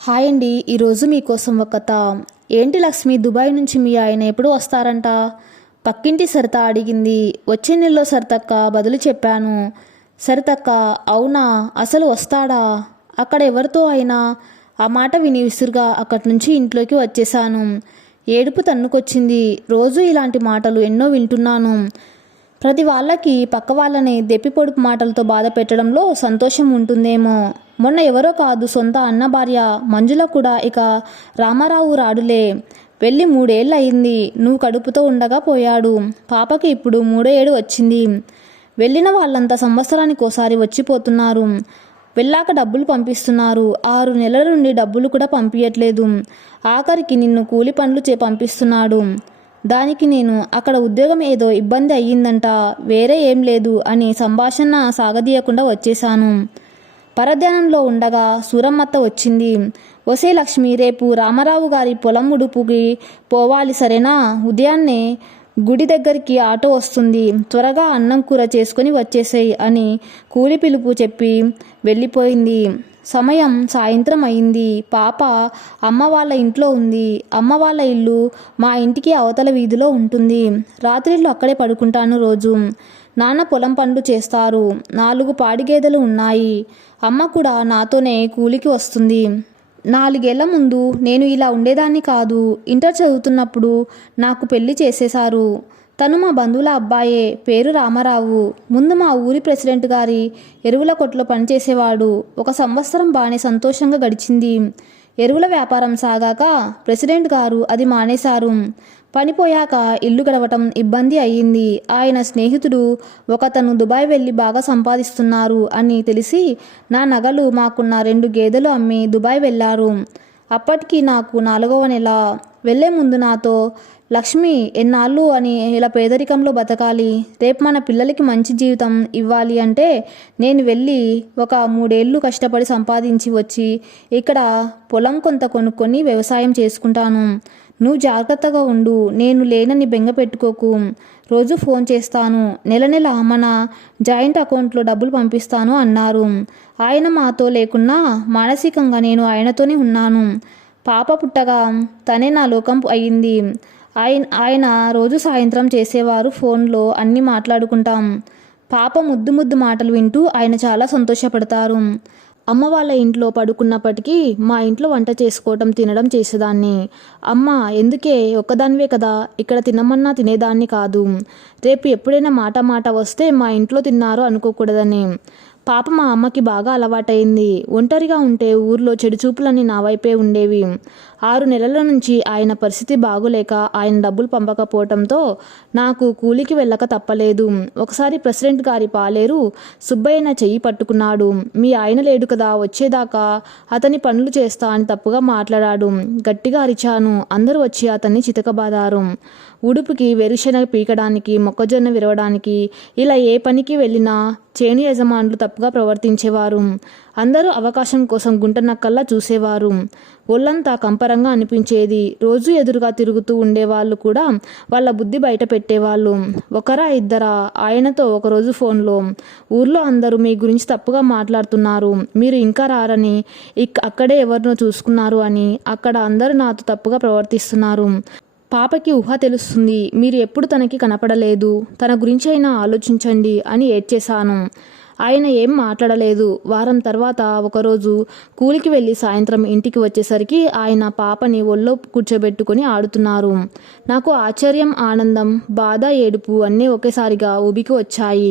Hi అండి. ఈరోజు మీకోసం ఒక కథ. ఏంటి లక్ష్మి, దుబాయ్ నుంచి మీ ఆయన ఎప్పుడు వస్తారంట? పక్కింటి సరిత అడిగింది. వచ్చే నెలలో సరితక్క బదులు చెప్పాను. సరితక్క, అవునా, అసలు వస్తాడా? అక్కడ ఎవరితో అయినా? ఆ మాట విని విసురుగా అక్కడి నుంచి ఇంట్లోకి వచ్చేశాను. ఏడుపు తన్నుకొచ్చింది. రోజు ఇలాంటి మాటలు ఎన్నో వింటున్నాను. ప్రతి వాళ్ళకి పక్క వాళ్ళని దెప్పిపొడుపు మాటలతో బాధ పెట్టడంలో సంతోషం ఉంటుందేమో. మొన్న ఎవరో కాదు, సొంత అన్న భార్య మంజుల కూడా ఇక రామారావు రాడులే. వెళ్ళి 3 ఏళ్ళు అయింది. నువ్వు కడుపుతో ఉండగా పోయాడు. పాపకి ఇప్పుడు 3వ ఏడు వచ్చింది. వెళ్ళిన వాళ్ళంతా సంవత్సరానికోసారి వచ్చిపోతున్నారు. వెళ్ళాక డబ్బులు పంపిస్తున్నారు. 6 నెలల నుండి డబ్బులు కూడా పంపించట్లేదు. ఆఖరికి నిన్ను కూలి పనులు పంపిస్తున్నాడు. దానికి నేను అక్కడ ఉద్యోగం ఏదో ఇబ్బంది అయ్యిందంట, వేరే ఏం లేదు అని సంభాషణ సాగదీయకుండా వచ్చేశాను. పరధ్యానంలో ఉండగా సూరమ్మత్త వచ్చింది. ఒసే లక్ష్మి, రేపు రామారావు గారి పొలం ఉడుపుకి పోవాలి, సరేనా? ఉదయాన్నే గుడి దగ్గరికి ఆటో వస్తుంది. త్వరగా అన్నం కూర చేసుకుని వచ్చేసేయి అని కూలి పిలుపు చెప్పి వెళ్ళిపోయింది. సమయం సాయంత్రం అయింది. పాప అమ్మ వాళ్ళ ఇంట్లో ఉంది. అమ్మ వాళ్ళ ఇల్లు మా ఇంటికి అవతల వీధిలో ఉంటుంది. రాత్రిళ్ళు అక్కడే పడుకుంటాను రోజు. నాన్న పొలం పనులు చేస్తారు. 4 పాడి గేదెలు ఉన్నాయి. అమ్మ కూడా నాతోనే కూలికి వస్తుంది. 4 ఏళ్ల ముందు నేను ఇలా ఉండేదాన్ని కాదు. ఇంటర్ చదువుతున్నప్పుడు నాకు పెళ్లి చేసేశారు. తను మా బంధువుల అబ్బాయే, పేరు రామారావు. ముందు మా ఊరి ప్రెసిడెంట్ గారి ఎరువుల కొట్లో పనిచేసేవాడు. 1 సంవత్సరం బాగానే సంతోషంగా గడిచింది. ఎరువుల వ్యాపారం సాగాక ప్రెసిడెంట్ గారు అది మానేశారు. పనిపోయాక ఇల్లు గడవటం ఇబ్బంది అయ్యింది. ఆయన స్నేహితుడు ఒకతను దుబాయ్ వెళ్ళి బాగా సంపాదిస్తున్నారు అని తెలిసి నా నగలు, మాకున్న 2 గేదెలు అమ్మి దుబాయ్ వెళ్ళారు. అప్పటికి నాకు 4వ నెల. వెళ్లే ముందు నాతో, లక్ష్మి, ఎన్నాళ్ళు అని ఇలా పేదరికంలో బతకాలి? రేపు మన పిల్లలకి మంచి జీవితం ఇవ్వాలి అంటే నేను వెళ్ళి ఒక 3 ఏళ్ళు కష్టపడి సంపాదించి వచ్చి ఇక్కడ పొలం కొంత కొనుక్కొని వ్యవసాయం చేసుకుంటాను. నువ్వు జాగ్రత్తగా ఉండు. నేను లేనని బెంగ పెట్టుకోకు. రోజు ఫోన్ చేస్తాను. నెల నెల మన జాయింట్ అకౌంట్లో డబ్బులు పంపిస్తాను అన్నారు. ఆయన మాతో లేకున్నా మానసికంగా నేను ఆయనతోనే ఉన్నాను. పాప పుట్టగా తనే నా లోకం అయ్యింది. ఆయన రోజు సాయంత్రం చేసేవారు. ఫోన్లో అన్నీ మాట్లాడుకుంటాం. పాప ముద్దు ముద్దు మాటలు వింటూ ఆయన చాలా సంతోషపడతారు. అమ్మ వాళ్ళ ఇంట్లో పడుకున్నప్పటికీ మా ఇంట్లో వంట చేసుకోవటం, తినడం చేసేదాన్ని. అమ్మ, ఎందుకే, ఒక్కదానివే కదా, ఇక్కడ తినమన్నా తినేదాన్ని కాదు. రేపు ఎప్పుడైనా మాట వస్తే మా ఇంట్లో తిన్నారు అనుకోకూడదని. పాప మా అమ్మకి బాగా అలవాటైంది. ఒంటరిగా ఉంటే ఊర్లో చెడు చూపులన్నీ నా వైపే ఉండేవి. 6 నెలల నుంచి ఆయన పరిస్థితి బాగోలేక ఆయన డబ్బులు పంపకపోవటంతో నాకు కూలికి వెళ్ళక తప్పలేదు. ఒకసారి ప్రెసిడెంట్ గారి పాలేరు సుబ్బయ్య చెయ్యి పట్టుకున్నాడు. మీ ఆయన లేడు కదా, వచ్చేదాకా అతని పనులు చేస్తా అని తప్పుగా మాట్లాడాడు. గట్టిగా అరిచాను. అందరూ వచ్చి అతన్ని చితకబాదారు. ఉడుపుకి, వేరుశెనగ పీకడానికి, మొక్కజొన్న విరవడానికి, ఇలా ఏ పనికి వెళ్ళినా చేను యజమానులు తప్పుగా ప్రవర్తించేవారు. అందరూ అవకాశం కోసం గుంటనక్కల్లా చూసేవారు. ఒళ్ళంతా కంపరంగా అనిపించేది. రోజు ఎదురుగా తిరుగుతూ ఉండేవాళ్ళు కూడా వాళ్ళ బుద్ధి బయట పెట్టేవాళ్ళు. 1రా 2రా? ఆయనతో ఒకరోజు ఫోన్లో, ఊర్లో అందరూ మీ గురించి తప్పుగా మాట్లాడుతున్నారు, మీరు ఇంకా రారని, అక్కడే ఎవరినో చూసుకున్నారు అని, అక్కడ అందరూ నాతో తప్పుగా ప్రవర్తిస్తున్నారు. పాపకి ఊహ తెలుస్తుంది. మీరు ఎప్పుడు తనకి కనపడలేదు. తన గురించి అయినా ఆలోచించండి అని ఏడ్చేశాను. ఆయన ఏం మాట్లాడలేదు. వారం తర్వాత ఒకరోజు కూలికి వెళ్ళి సాయంత్రం ఇంటికి వచ్చేసరికి ఆయన పాపని ఒళ్ళో కూర్చోబెట్టుకుని ఆడుతున్నారు. నాకు ఆశ్చర్యం, ఆనందం, బాధ, ఏడుపు అన్నీ ఒకేసారిగా ఉబికి వచ్చాయి.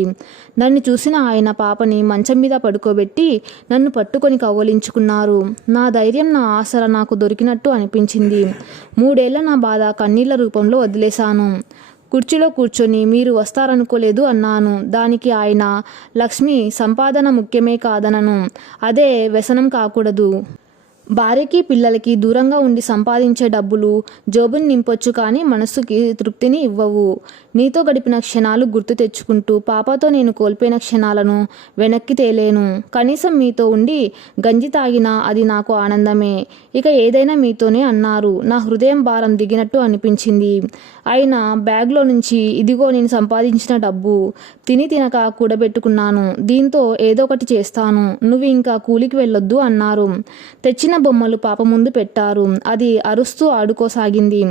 నన్ను చూసిన ఆయన పాపని మంచం మీద పడుకోబెట్టి నన్ను పట్టుకొని కౌగిలించుకున్నారు. నా ధైర్యం, నా ఆసరా నాకు దొరికినట్టు అనిపించింది. 3 ఏళ్ల నా బాధ కన్నీళ్ల రూపంలో వదిలేశాను. కుర్చీలో కూర్చొని, మీరు వస్తారనుకోలేదు అన్నాను. దానికి ఆయన, లక్ష్మి, సంపాదన ముఖ్యమే కాదనను, అదే వ్యసనం కాకూడదు. భార్యకి పిల్లలకి దూరంగా ఉండి సంపాదించే డబ్బులు జోబుని నింపొచ్చు, కానీ మనస్సుకి తృప్తిని ఇవ్వవు. నీతో గడిపిన క్షణాలు గుర్తు తెచ్చుకుంటూ పాపతో నేను కోల్పోయిన క్షణాలను వెనక్కి తేలేను. కనీసం మీతో ఉండి గంజి తాగినా అది నాకు ఆనందమే. ఇక ఏదైనా మీతోనే అన్నారు. నా హృదయం భారం దిగినట్టు అనిపించింది. ఆయన బ్యాగ్లో నుంచి, ఇదిగో నేను సంపాదించిన డబ్బు, తిని తినక కూడబెట్టుకున్నాను. దీంతో ఏదో ఒకటి చేస్తాను. నువ్వు ఇంకా కూలికి వెళ్ళొద్దు అన్నారు. తెచ్చిన బొమ్మలు పాప ముందు పెట్టారు. అది అరుస్తూ ఆడుకోసాగింది.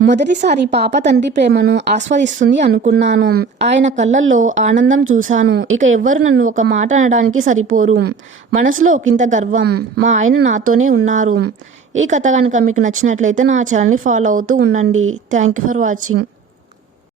మొదటిసారి పాప తండ్రి ప్రేమను ఆస్వాదిస్తుంది అనుకున్నాను. ఆయన కళ్ళల్లో ఆనందం చూశాను. ఇక ఎవ్వరు నన్ను ఒక మాట అనడానికి సరిపోరు. మనసులో ఒకంత గర్వం. మా ఆయన నాతోనే ఉన్నారు. ఈ కథ కనుక మీకు నచ్చినట్లయితే నా ఛానల్ని ఫాలో అవుతూ ఉండండి. Thank you for watching.